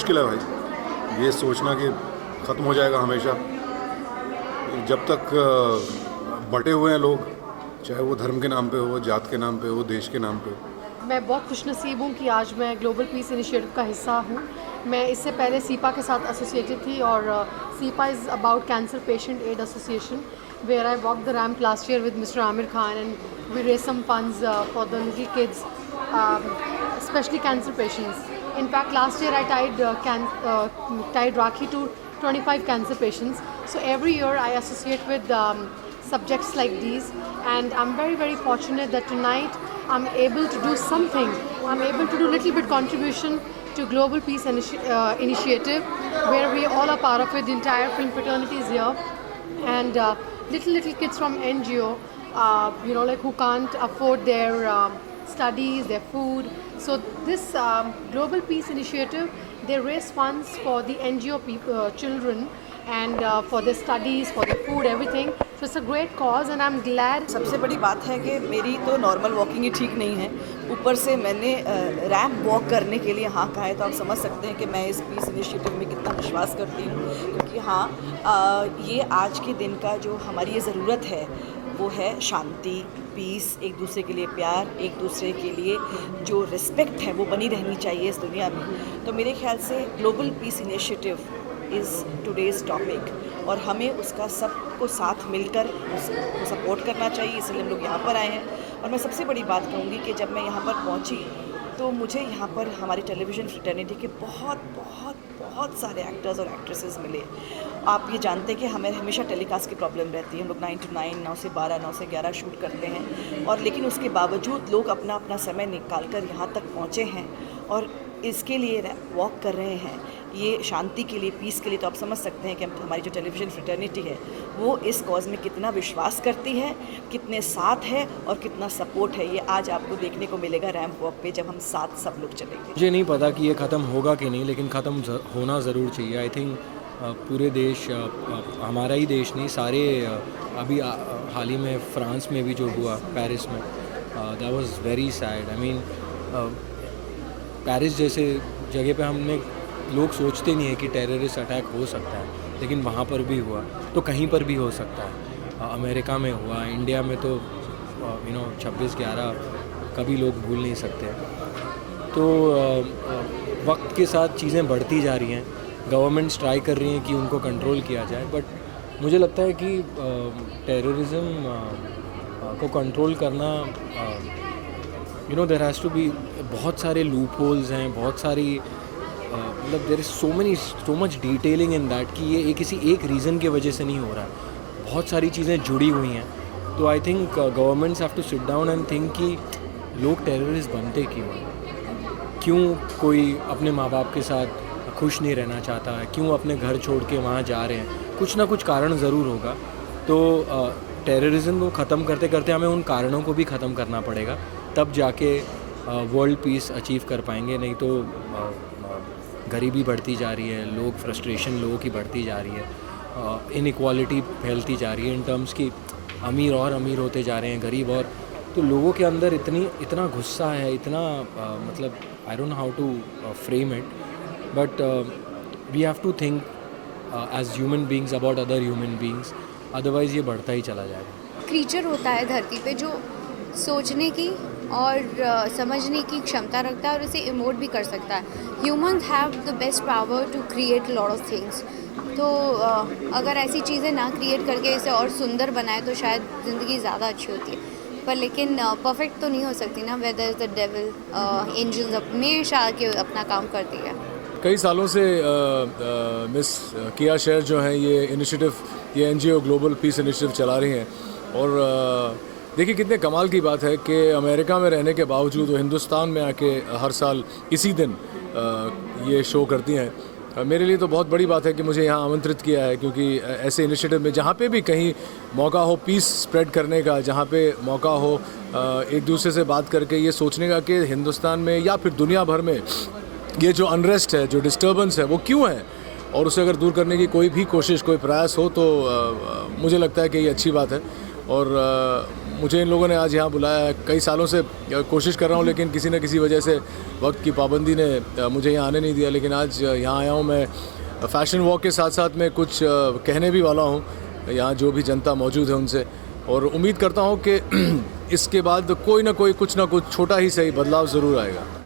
मुश्किल है भाई, ये सोचना कि ख़त्म हो जाएगा हमेशा। जब तक बटे हुए हैं लोग, चाहे वो धर्म के नाम पे हो, जात के नाम पे हो, देश के नाम पे हो। मैं बहुत खुशनसीब हूँ कि आज मैं ग्लोबल पीस इनिशिएटिव का हिस्सा हूँ। मैं इससे पहले सीपा के साथ एसोसिएटेड थी और CPAA is about cancer patient aid association where I walked the ramp last year with Mr. Amir Khan and we raised some funds for the little kids, especially cancer patients. In fact, last year I tied Rakhi to 25 cancer patients. So every year I associate with subjects like these, and I'm very, very fortunate that tonight I'm able to do something. I'm able to do a little bit contribution to Global Peace Initiative, where we all are part of it. The entire film fraternity is here, and little kids from NGO, like who can't afford their studies, their food. So this Global Peace Initiative, they raise funds for the NGO children and for their studies, for their food, everything. So it's a great cause, and I'm glad. सबसे बड़ी बात है कि मेरी तो normal walking ही ठीक नहीं है, ऊपर से मैंने रैम्प वॉक करने के लिए हाँ कहा है, तो आप समझ सकते हैं कि मैं इस पीस इनिशिएटिव में कितना विश्वास करती हूँ। क्योंकि हाँ, ये आज के दिन का जो हमारी ये ज़रूरत है वो है शांति, पीस, एक दूसरे के लिए प्यार, एक दूसरे के लिए जो रिस्पेक्ट है वो बनी रहनी चाहिए इस दुनिया में। तो मेरे ख्याल से global piece initiative is today's topic, और हमें उसका सबको साथ मिलकर उसको सपोर्ट करना चाहिए, इसलिए हम लोग यहाँ पर आए हैं। और मैं सबसे बड़ी बात कहूँगी कि जब मैं यहाँ पर पहुँची तो मुझे यहाँ पर हमारी टेलीविज़न फ्रेटर्निटी के बहुत बहुत बहुत सारे एक्टर्स और एक्ट्रेसेस मिले। आप ये जानते हैं कि हमें हमेशा टेलीकास्ट की प्रॉब्लम रहती है, हम लोग 9 to 9, 9 से 12, 9 से 11 शूट करते हैं, और लेकिन उसके बावजूद लोग अपना अपना समय निकाल कर यहाँ तक पहुँचे हैं और इसके लिए वॉक कर रहे हैं, ये शांति के लिए, पीस के लिए। तो आप समझ सकते हैं कि हमारी जो टेलीविज़न फ्रेटर्निटी है वो इस कॉज में कितना विश्वास करती है, कितने साथ है और कितना सपोर्ट है। ये आज आपको देखने को मिलेगा रैम्प वॉक पे, जब हम साथ सब लोग चलेंगे। मुझे नहीं पता कि ये ख़त्म होगा कि नहीं, लेकिन ख़त्म होना ज़रूर चाहिए। आई थिंक पूरे देश, हमारा ही देश नहीं, सारे अभी हाल ही में फ्रांस में भी जो हुआ, पेरिस में, that was very sad. I mean Paris जैसे जगह पे हमने लोग सोचते नहीं है कि टेररिस्ट अटैक हो सकता है, लेकिन वहाँ पर भी हुआ, तो कहीं पर भी हो सकता है। अमेरिका में हुआ, इंडिया में तो 26/11 कभी लोग भूल नहीं सकते। तो वक्त के साथ चीज़ें बढ़ती जा रही हैं, गवर्नमेंट्स ट्राई कर रही हैं कि उनको कंट्रोल किया जाए, बट मुझे लगता है कि टेररिज्म को कंट्रोल करना, देयर हैज़ टू बी, बहुत सारे लूप होल्स हैं, बहुत सारी मतलब there is so much detailing in that कि ये किसी एक रीज़न की वजह से नहीं हो रहा है, बहुत सारी चीज़ें जुड़ी हुई हैं। तो I think governments have to sit down and think कि लोग टेररिस्ट बनते क्यों कोई अपने माँ बाप के साथ खुश नहीं रहना चाहता है, क्यों अपने घर छोड़ के वहाँ जा रहे हैं, कुछ ना कुछ कारण ज़रूर होगा। तो टेररिज्म को ख़त्म करते करते हमें उन कारणों को भी ख़त्म करना पड़ेगा, तब जाके वर्ल्ड पीस अचीव कर पाएंगे। नहीं तो गरीबी बढ़ती जा रही है, लोग फ्रस्ट्रेशन लोगों की बढ़ती जा रही है, इनइक्वालिटी फैलती जा रही है इन टर्म्स की अमीर और अमीर होते जा रहे हैं, गरीब और, तो लोगों के अंदर इतना गुस्सा है, इतना मतलब I don't know how to frame it, but we have to think as human beings about other human beings, otherwise ये बढ़ता ही चला जाएगा। क्रीचर होता है धरती पे जो सोचने की और समझने की क्षमता रखता है और उसे इमोट भी कर सकता है। Humans have the best power to create lot of things. तो अगर ऐसी चीज़ें ना क्रिएट करके इसे और सुंदर बनाए तो शायद ज़िंदगी ज़्यादा अच्छी होती है, पर लेकिन परफेक्ट तो नहीं हो सकती ना। Whether is the devil, angels हमेशा आके अपना काम करती है। कई सालों से मिस किया शेर जो हैं ये इनिशिएटिव, ये NGO ग्लोबल पीस इनिशिएटिव चला रही हैं, और देखिए कितने कमाल की बात है कि अमेरिका में रहने के बावजूद वो हिंदुस्तान में आके हर साल इसी दिन ये शो करती हैं। मेरे लिए तो बहुत बड़ी बात है कि मुझे यहाँ आमंत्रित किया है, क्योंकि ऐसे इनिशिएटिव में जहाँ पे भी कहीं मौका हो पीस स्प्रेड करने का, जहाँ पे मौका हो एक दूसरे से बात करके ये सोचने का कि हिंदुस्तान में या फिर दुनिया भर में ये जो अनरेस्ट है, जो डिस्टर्बेंस है, वो क्यों है, और उसे अगर दूर करने की कोई भी कोशिश, कोई प्रयास हो तो मुझे लगता है कि ये अच्छी बात है। और मुझे इन लोगों ने आज यहाँ बुलाया है। कई सालों से कोशिश कर रहा हूँ, लेकिन किसी न किसी वजह से वक्त की पाबंदी ने मुझे यहाँ आने नहीं दिया। लेकिन आज यहाँ आया हूँ मैं फ़ैशन वॉक के साथ साथ मैं कुछ कहने भी वाला हूँ यहाँ जो भी जनता मौजूद है उनसे, और उम्मीद करता हूँ कि इसके बाद कोई ना कोई कुछ ना कुछ छोटा ही सही बदलाव ज़रूर आएगा।